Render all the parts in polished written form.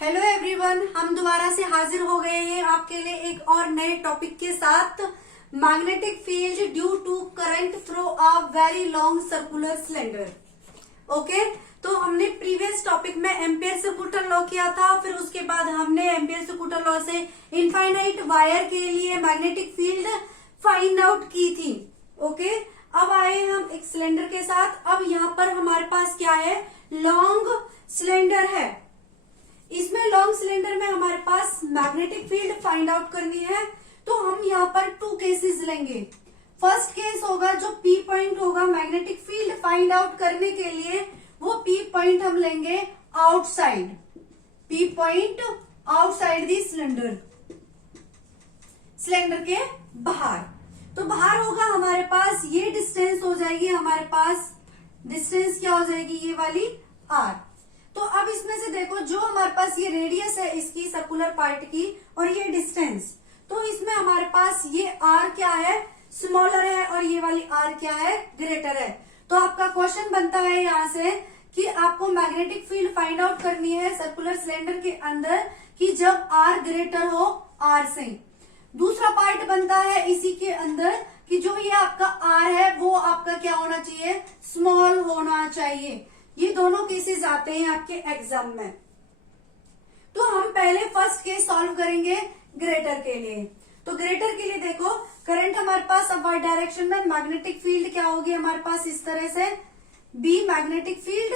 Hello everyone, हम दोबारा से हाजिर हो गए हैं आपके लिए एक और नए टॉपिक के साथ। Magnetic field due to current through a very long circular cylinder. Okay, तो हमने प्रीवियस टॉपिक में एम्पियर सर्कुलर लॉ किया था, फिर उसके बाद हमने एम्पियर सर्कुलर लॉ से इनफाइनाइट वायर के लिए मैग्नेटिक फील्ड फाइंड आउट की थी। ओके, अब आए हम एक सिलेंडर के साथ। अब यहाँ पर हमारे पास क्या है, लॉन्ग सिलेंडर है। इसमें लॉन्ग सिलेंडर में हमारे पास मैग्नेटिक फील्ड फाइंड आउट करनी है, तो हम यहाँ पर टू केसेस लेंगे। फर्स्ट केस होगा जो पी पॉइंट होगा मैग्नेटिक फील्ड फाइंड आउट करने के लिए, वो पी पॉइंट हम लेंगे outside, P point outside the cylinder, cylinder के बाहर। तो बाहर होगा हमारे पास ये डिस्टेंस हो जाएगी, हमारे पास डिस्टेंस क्या हो जाएगी, ये वाली आर। तो अब इसमें से देखो, जो हमारे पास ये रेडियस है इसकी सर्कुलर पार्ट की और ये डिस्टेंस, तो इसमें हमारे पास ये आर क्या है, स्मॉलर है, और ये वाली आर क्या है, ग्रेटर है। तो आपका क्वेश्चन बनता है यहाँ से कि आपको मैग्नेटिक फील्ड फाइंड आउट करनी है सर्कुलर सिलेंडर के अंदर कि जब आर ग्रेटर हो आर से। दूसरा पार्ट बनता है इसी के अंदर कि जो ये आपका आर है वो आपका क्या होना चाहिए, स्मॉल होना चाहिए। ये दोनों केसेस आते हैं आपके एग्जाम में। तो हम पहले फर्स्ट केस सॉल्व करेंगे ग्रेटर के लिए। तो ग्रेटर के लिए देखो, करंट हमारे पास अपवर्ड डायरेक्शन में, मैग्नेटिक फील्ड क्या होगी हमारे पास इस तरह से, बी मैग्नेटिक फील्ड,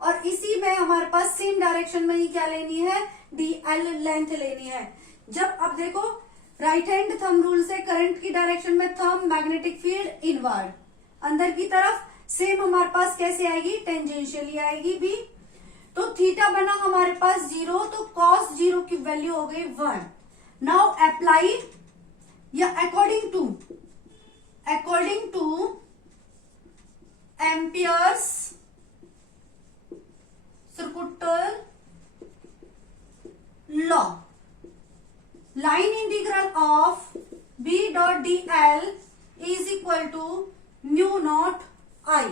और इसी में हमारे पास सेम डायरेक्शन में ही क्या लेनी है, डी एल लेंथ लेनी है। जब अब देखो राइट हैंड थंब रूल से करंट की डायरेक्शन में थंब, मैग्नेटिक फील्ड इनवर्ड अंदर की तरफ, सेम हमारे पास कैसे आएगी, टेंजेंशियली आएगी बी। तो थीटा बना हमारे पास 0, तो कॉस 0 की वैल्यू हो गई 1। नाउ अप्लाई या according to Ampere's circular law, line integral of B dot D L is equal to mu naught I.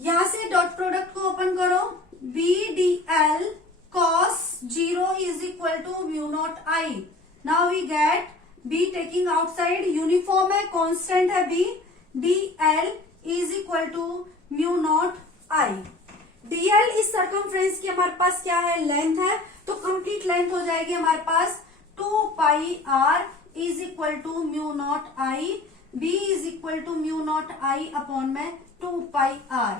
यहां से डॉट प्रोडक्ट को ओपन करो, B D L cos 0 is equal to mu naught I. Now we get B taking outside, uniform है, constant है B, D L is equal to mu naught I. D L इस circumference की हमारे पास क्या है, length है, तो complete length हो जाएगी हमारे पास 2 pi R is equal to mu naught I. B is equal to mu naught I upon में 2 पाई आर।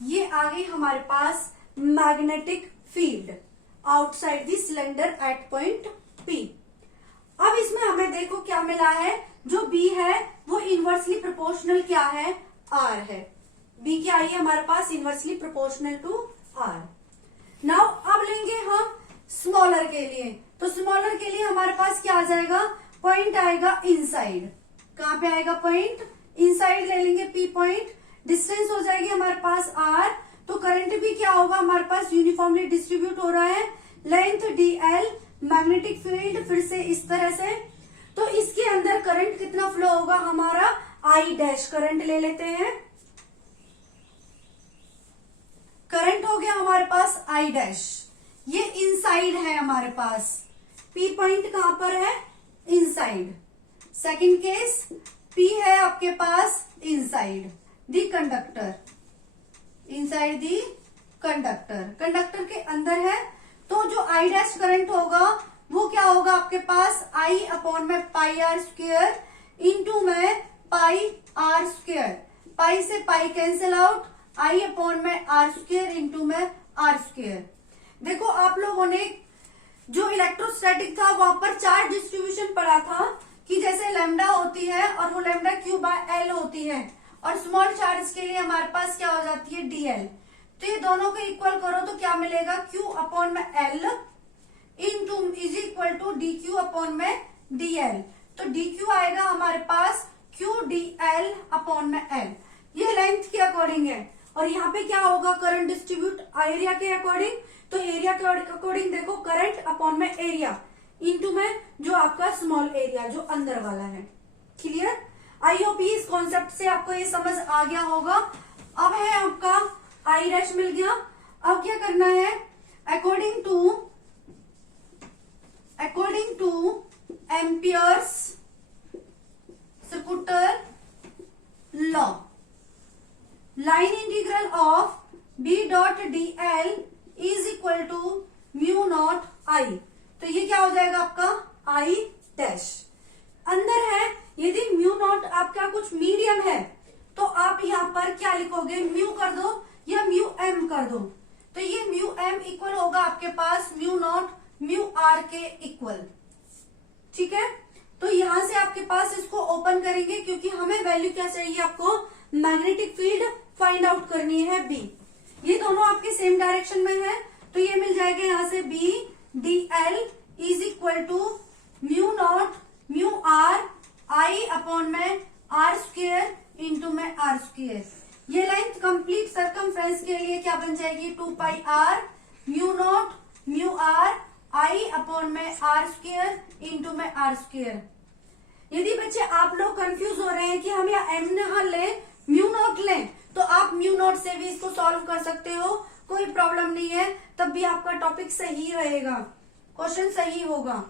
ये आ गई हमारे पास magnetic field outside the cylinder at point P। अब इसमें हमें देखो क्या मिला है, जो B है वो इनवर्सली प्रोपोर्शनल क्या है, R है। B क्या आई है हमारे पास, inversely proportional to R। Now अब लेंगे हम स्मॉलर के लिए। तो स्मॉलर के लिए हमारे पास क्या आ जाएगा, पॉइंट आएगा इनसाइड। कहां पे आएगा पॉइंट, इनसाइड ले लेंगे P पॉइंट। डिस्टेंस हो जाएगी हमारे पास R, तो करंट भी क्या होगा हमारे पास, यूनिफॉर्मली डिस्ट्रीब्यूट हो रहा है। लेंथ DL, मैग्नेटिक फील्ड फिर से इस तरह से, तो इसके अंदर करंट कितना फ्लो होगा हमारा, I डैश करंट ले लेते हैं। करंट हो गया हमारे पास I डैश, ये इनसाइड है हमारे पास, P पॉइंट कहां पर है, इनसाइड। सेकेंड केस, P है आपके पास inside the conductor, inside the conductor, conductor के अंदर है। तो जो I डैश करंट होगा वो क्या होगा आपके पास, I अपॉन में पाई आर स्क्वेयर इंटू में पाई आर स्क्वेयर, पाई से pi cancel out, I upon में आर स्क्वेयर इंटू में आर स्क्वेयर। देखो आप लोगों ने जो इलेक्ट्रोस्टैटिक था वहां पर चार्ज डिस्ट्रीब्यूशन पढ़ा था कि जैसे लैम्डा होती है और वो लैम्डा क्यू बाय एल होती है, और स्मॉल चार्ज के लिए हमारे पास क्या हो जाती है, डीएल। तो ये दोनों को इक्वल करो तो क्या मिलेगा, क्यू अपॉन में L into is equal to D Q upon में डीएल। तो डी क्यू आएगा हमारे पास क्यू डी एल अपॉन में एल, ये लेंथ के अकॉर्डिंग है। और यहाँ पे क्या होगा, करंट डिस्ट्रीब्यूट एरिया के अकॉर्डिंग। तो एरिया के अकॉर्डिंग देखो, करंट अपॉन में एरिया इंटू में जो आपका स्मॉल एरिया जो अंदर वाला है। क्लियर, आई होप इस कॉन्सेप्ट से आपको ये समझ आ गया होगा। अब है आपका आई डैश मिल गया। अब क्या करना है, according to Ampere's circular law, line integral of B dot dl is equal to mu naught I। तो ये क्या हो जाएगा आपका I डैश। अंदर है, यदि म्यू नॉट आपका कुछ मीडियम है तो आप यहाँ पर क्या लिखोगे, म्यू कर दो या म्यू एम कर दो। तो ये म्यू एम इक्वल होगा आपके पास म्यू नॉट म्यू आर के इक्वल। ठीक है, तो यहां से आपके पास इसको ओपन करेंगे क्योंकि हमें वैल्यू क्या चाहिए, आपको मैग्नेटिक फील्ड फाइंड आउट करनी है बी। ये दोनों आपके सेम डायरेक्शन में है तो ये मिल जाएगा यहां से B D L is equal to mu naught mu R I upon में आर स्क्वेयर इंटू में आर स्क्वेयर। ये लेंथ कंप्लीट सर्कमफ्रेंस के लिए क्या बन जाएगी, 2 pi R mu naught mu R I upon में आर स्क्वेयर इंटू में आर स्क्वेयर। यदि बच्चे आप लोग कंफ्यूज हो रहे हैं कि हम या एम न लें म्यू नॉट लें, तो आप म्यू नॉट से भी इसको सॉल्व कर सकते हो, कोई प्रॉब्लम नहीं है, तब भी आपका टॉपिक सही रहेगा, क्वेश्चन सही होगा।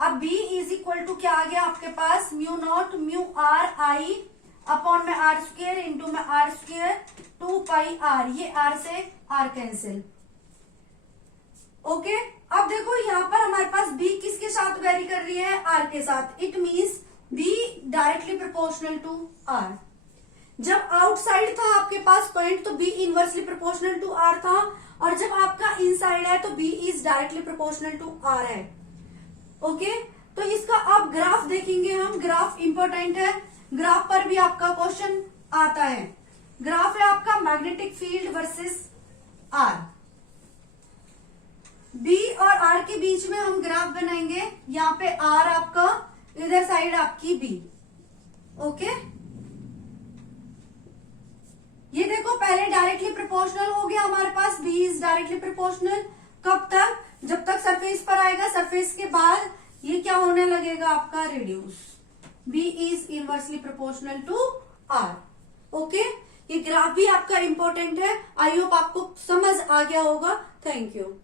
अब b इज इक्वल टू क्या आ गया आपके पास, mu naught mu R I upon में आर स्क्वेयर इंटू में आर स्क्वेयर 2 पाई आर, ये r से r कैंसिल। ओके, अब देखो यहाँ पर हमारे पास b किसके साथ वेरी कर रही है, r के साथ। It means b directly proportional to r। जब आउटसाइड था आपके पास पॉइंट तो b inversely proportional to r था, और जब आपका इनसाइड है तो b is directly proportional to r है। ओके, तो इसका अब ग्राफ देखेंगे हम, ग्राफ इंपॉर्टेंट है, ग्राफ पर भी आपका क्वेश्चन आता है। ग्राफ है आपका magnetic field versus r। b और r के बीच में हम ग्राफ बनाएंगे, यहाँ पे r आपका, इधर साइड आपकी b। ओके, ये देखो पहले डायरेक्टली प्रोपोर्शनल हो गया हमारे पास, b इज डायरेक्टली प्रोपोर्शनल। कब तक, जब तक सरफेस पर आएगा, सरफेस के बाद ये क्या होने लगेगा आपका reduce, b is inversely proportional to r। Okay, ये ग्राफ भी आपका इंपॉर्टेंट है। आई होप आपको समझ आ गया होगा। Thank you.